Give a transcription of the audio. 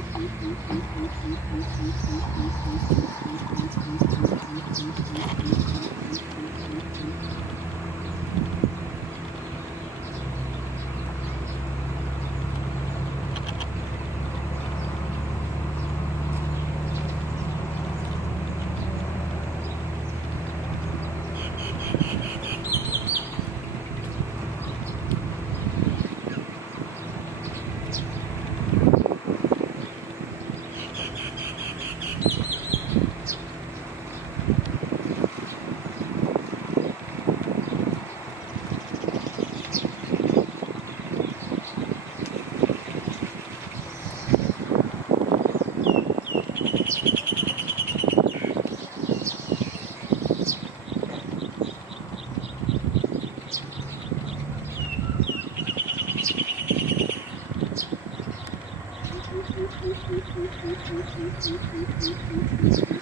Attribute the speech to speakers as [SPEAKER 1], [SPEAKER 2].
[SPEAKER 1] Thank you. Thank you.